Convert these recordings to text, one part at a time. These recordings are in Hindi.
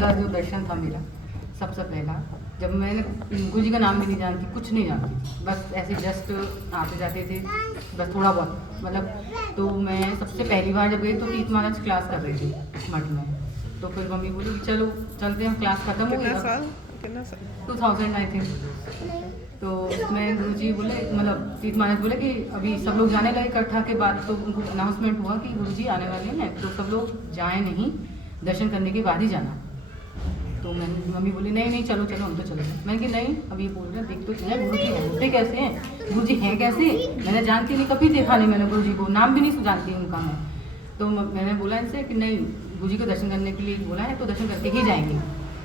पसंदीदा जो दर्शन था मेरा सबसे पहला, जब मैंने गुरु जी का नाम भी नहीं जानती, कुछ नहीं जानती, बस ऐसे जस्ट आते जाते थे बस थोड़ा बहुत मतलब। तो मैं सबसे पहली बार जब गई तो तीर्थ महाराज क्लास कर रही थी मठ में, तो फिर मम्मी बोली कि चलो चलते हैं, क्लास खत्म हो गई। कितना साल 2000 आई थिंक। तो उसमें गुरु जी बोले, मतलब तीर्थ महाराज बोले कि अभी सब लोग जाने लगे इकट्ठा के बाद, तो उनको अनाउंसमेंट हुआ कि गुरु जी आने वाले हैं, तो सब लोग जाएं नहीं, दर्शन करने के बाद ही जाना। तो मैंने मम्मी बोली नहीं नहीं चलो चलो हम तो चले गए। मैंने कि नहीं अभी बोल रहे देख तो चले गुरु जी होते कैसे हैं, गुरु जी हैं कैसे, मैंने जानती नहीं, कभी देखा नहीं मैंने गुरु जी को, नाम भी नहीं जानती उनका मैं। तो मैंने बोला इनसे कि नहीं गुरु जी को दर्शन करने के लिए बोला है तो दर्शन करके ही जाएंगे।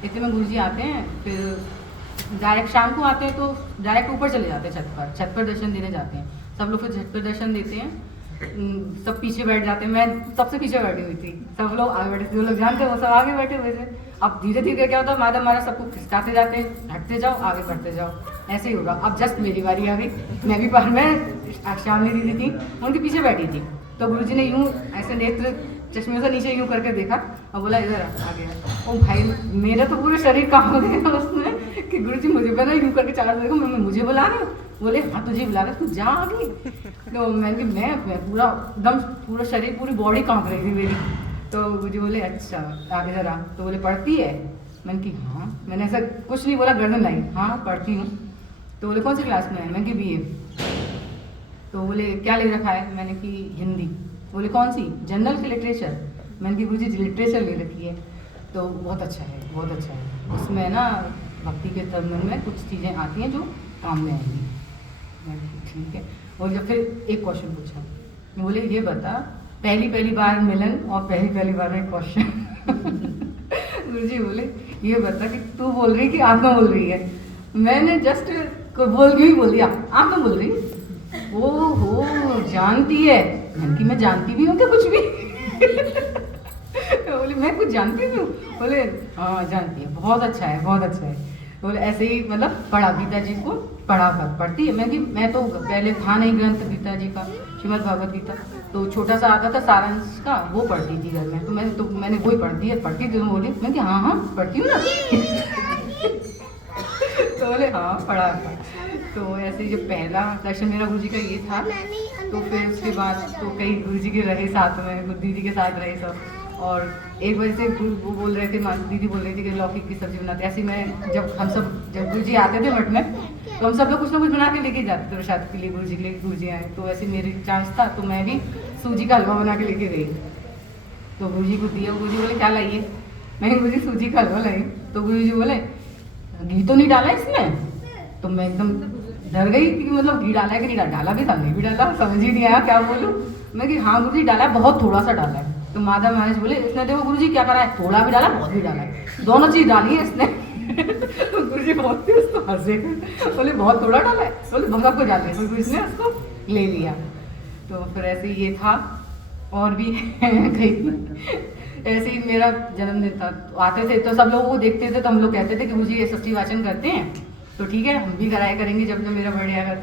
इतने में गुरु जी आते हैं, फिर डायरेक्ट शाम को आते हैं तो डायरेक्ट ऊपर चले जाते हैं, छत पर दर्शन देने जाते हैं सब लोग, फिर छत पर दर्शन देते हैं, सब पीछे बैठ जाते हैं, मैं सबसे पीछे बैठी हुई थी, सब लोग आगे बैठे थे, जो लोग जानते हैं वो सब आगे बैठे हुए थे। अब धीरे धीरे क्या होता है, मादा मारा सबको खिसकाते जाते हैं, हटते जाओ आगे बढ़ते जाओ, ऐसे ही होगा। अब जस्ट मेरी बारी आ गई, मैं भी पर मैं श्यामली दीदी थी उनके पीछे बैठी थी, तो गुरुजी ने यूँ ऐसे नेत्र चश्मे से नीचे यूँ करके देखा और बोला इधर आ गया। ओ भाई मेरा तो पूरा शरीर काम हो गया उसमें कि गुरुजी मुझे पता यूँ करके चार देखो, मैं मुझे बुला रहे हो, बोले हाँ तुझे बुला रहे तू जा आगे। तो मैं पूरा एकदम पूरा शरीर पूरी बॉडी कांप रही थी मेरी। तो मुझे बोले अच्छा आगे जरा, तो बोले पढ़ती है, मैंने कि हाँ, मैंने ऐसा कुछ नहीं बोला, गर्दन लाई हाँ पढ़ती हूँ। तो बोले कौन सी क्लास में है, मैंने कि BA। तो बोले क्या ले रखा है, मैंने कि हिंदी। बोले कौन सी, जनरल की लिटरेचर, मैंने कि गुरुजी लिटरेचर ले रखी है। तो बहुत अच्छा है बहुत अच्छा है, उसमें ना भक्ति के संबंध में कुछ चीज़ें आती हैं जो काम में आएंगी। ठीक है। और जब फिर एक क्वेश्चन पूछा, बोले ये बता पहली बार मिलन और पहली बार में क्वेश्चन गुरुजी बोले ये बता कि तू बोल रही कि आत्मा बोल रही है। मैंने जस्ट बोल दिया आत्मा बोल रही। ओ हो जानती है, मैंने कि मैं जानती भी हूँ क्या कुछ भी बोले मैं कुछ जानती भी हूँ, बोले हाँ जानती है, बहुत अच्छा है बहुत अच्छा है। बोले ऐसे ही मतलब पढ़ा गीता जी को पढ़ती है। मैं तो पहले था नहीं ग्रंथ गीता जी का, श्रीमद् भागवत गीता, तो छोटा सा आता था सारांश का, वो पढ़ती थी घर में, तो मैंने वही पढ़ती थी। तो बोली मैं कि हाँ पढ़ती हूँ ना तो बोले हाँ पढ़ा। तो ऐसे ही जो पहला दर्शन मेरा गुरुजी का ये था। तो फिर उसके बाद तो कई गुरुजी के रहे साथ में, दीदी के साथ रहे सब। और एक वजह से वो बोल रहे थे, दीदी बोल रही थी कि लौकी की सब्जी बनाते। ऐसे मैं जब गुरुजी आते थे मठ में तो हम सब लोग कुछ ना कुछ बना के लेके जाते थे प्रसाद के लिए, गुरुजी के लिए गुरुजी आए। तो ऐसे मेरी चांस था तो मैं भी सूजी का हलवा बना के लेके गई, तो गुरुजी को दिया। गुरुजी बोले क्या लाइए, मैंने गुरुजी सूजी का हलवा लाई। तो गुरुजी बोले घी तो नहीं डाला इसमें, तो मैं एकदम डर गई कि मतलब घी डाला है कि नहीं डाला भी था, नहीं भी डाला, समझ ही नहीं आया क्या बोलूँ मैं कि हाँ गुरुजी डाला है, बहुत थोड़ा सा डाला है। तो माधव महाराज बोले इसने देखो गुरुजी क्या करा है, थोड़ा भी डाला बहुत भी डाला है, दोनों चीज़ डाली है इसने तो गुरुजी बहुत उसको हंसे, बोले बहुत थोड़ा डाला है, बोले बहुत सबको डाले, तो गुरुजी ने उसको ले लिया। तो फिर ऐसे ये था। और भी ऐसे ही मेरा जन्मदिन था, तो आते थे तो सब लोग वो देखते थे, तो हम लोग कहते थे कि गुरुजी ये षष्ठी वाचन करते हैं तो ठीक है हम भी कराया करेंगे जब मेरा बर्थडे आएगा।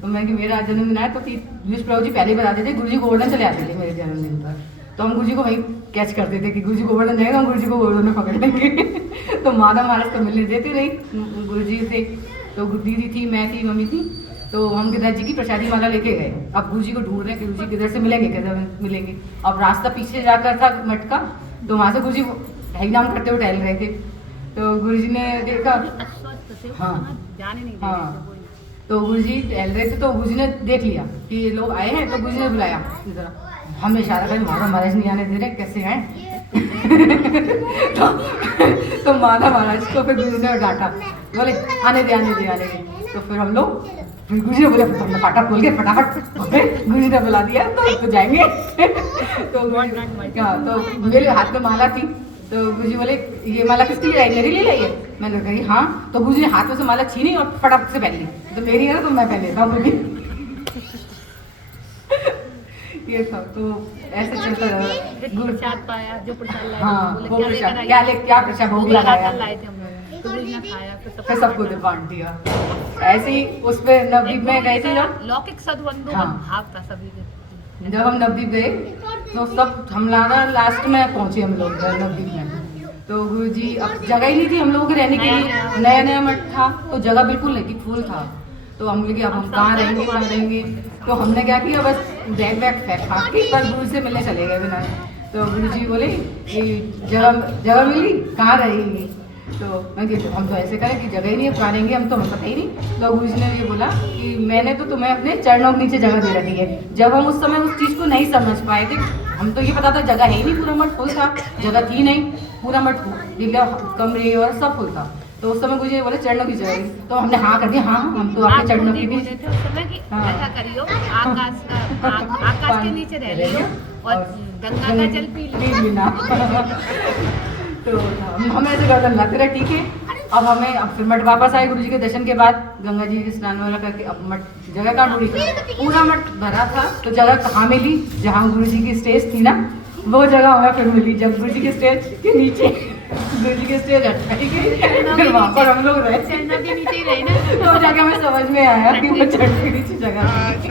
तो मैं कि मेरा जन्मदिन आया तो यूष प्रभु जी पहले बताते थे, गुरुजी गोवर्धन चले आते थे मेरे जन्मदिन पर, तो हम गुरुजी को वहीं कैच करते थे कि गुरुजी गोवर्धन जाएगा, हम गुरुजी को गोवर्धन में पकड़ लेंगे तो माधव महाराज तो मिलने देते रही गुरुजी से। तो दीदी थी, मैं थी, मम्मी थी, तो हम गिरराज जी की प्रसादी माला लेके गए। अब गुरुजी को ढूंढ रहे हैं कि गुरुजी किधर से मिलेंगे किधर मिलेंगे। अब रास्ता पीछे जाकर था मठ का, तो वहाँ से गुरुजी ढाई नाम करते हुए टहल रहे थे। तो गुरुजी ने देखा, हाँ हाँ, तो गुरुजी टहल रहे थे, तो गुरुजी ने देख लिया कि ये लोग आए हैं, तो गुरुजी ने बुलाया जरा, हमें इशारा करें माधव महाराज नहीं आने दे रहे, कैसे आए तो माधव महाराज को फिर गुरुजी ने डांटा, बोले आने दे। तो फिर हम लोग गुरुजी ने बोले फटाफट बोल के फटाफट गुरुजी ने बुला दिया तो जाएंगे तो मेरे हाथ में माला थी, तो गुरुजी बोले ये माला किसके लिए आई, मेरे लिए लाई है। मैंने कही हाँ। तो गुरुजी ने हाथ में से माला छीनी और फटाफट से पहन ली, तो मेरी है ना तो मैं पहन लेता हूँ ये था। तो ऐसे चलता रहा। प्रसाद पाया, जो प्रसाद लाया, हाँ बोले वो क्या प्रसाद लेकर क्या आए? क्या प्रसाद भोग लगाया, लाए थे हम लोग, तो गुरुजी ने खाया, फिर सबको बांट दिया। ऐसे ही उस पे नवदीप में गए थे जब, लौकिक सद्वंदो हाँ। भाव था सभी के। जब हम नवदीप गए तो सब हम लास्ट में पहुंचे हम लोग नवदीप में, तो गुरुजी अब जगह ही नहीं थी हम लोगों के रहने के लिए, नया नया मठ था तो जगह बिल्कुल नहीं थी, फुल था। तो हम बोले कि अब हम कहाँ रहेंगे। तो हमने क्या किया, बस बैग फेंक के पर गुरु से मिलने चले गए बिना। तो गुरुजी बोले कि जगह मिली, कहाँ रहेंगी। तो मैं कि हम तो ऐसे करें कि जगह ही नहीं है, कहाँ रहेंगे हम, तो हमें पता ही नहीं। तो गुरुजी ने ये बोला कि मैंने तो तुम्हें अपने चरणों के नीचे जगह दे रखी है। जब हम उस समय उस चीज़ को नहीं समझ पाए थे, हम तो ये पता था जगह है ही नहीं, पूरा मठ फुल था, जगह थी नहीं, पूरा मठ कमरे और सब फुल था। तो उस समय मुझे बोले चरणों की जगह, तो हमने हाँ कर दिया, हाँ हम तो आपके चरणों के बोले बीच थे उस समय कि हाँ। ऐसा करियो, आकाश के नीचे रह लियो और गंगा का जल पी लियो। लेना। तो हम ऐसे करते लाते रहे, ठीक है। अब फिर मठ वापस आए गुरुजी के दर्शन के बाद, गंगा जी के स्नान वगैरह करके। अब मठ जगह कहाँ ढूंढी, पूरा मठ भरा था, तो जगह कहाँ मिली, जहाँ गुरुजी की स्टेज थी ना, वो जगह हमें फिर मिली। जब गुरुजी के स्टेज के नीचे गुरुजी के स्टेज हटाई गई, फिर वहाँ पर हम लोग रहे, चरणों के नीचे ही रहे ना। तो जाके हमें समझ में आया कि वो चरण के नीचे जगह थी।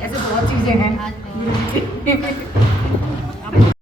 ऐसे बहुत चीजें हैं गुरुजी की।